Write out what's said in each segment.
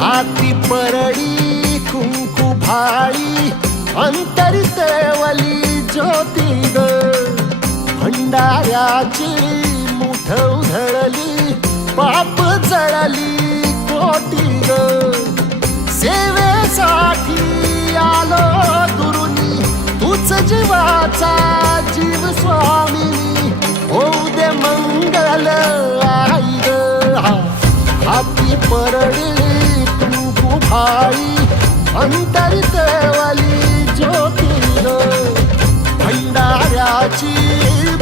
हाती परडी कुंकू भाळी अंतरी तेवली ज्योती ग भंडाऱ्याची मुठ उधळली पाप जळली कोटी ग सेवेसाठी आलो दुरुनी तूच जीवाचा जीव स्वामिनी होऊ दे मंगल आई ग हाती परडी कुंकू भाळी अंतरी तेवली ज्योती ग भंडाऱ्याची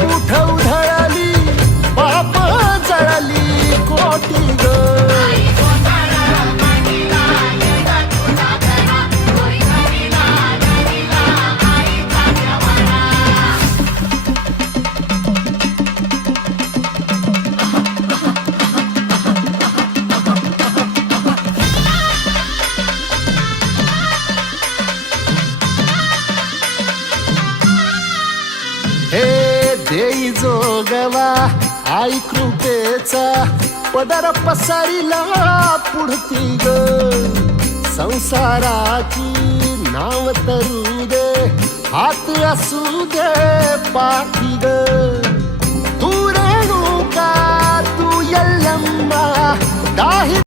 मुठ उधळली पाप जळली कोटी ग हे देई जोगवा आई कृपेचा पदर पसरिला पुढती ग संसाराची नाव तरू दे हात असू दे पाठी ग तू रेणुका तू यल्लम्मा दाही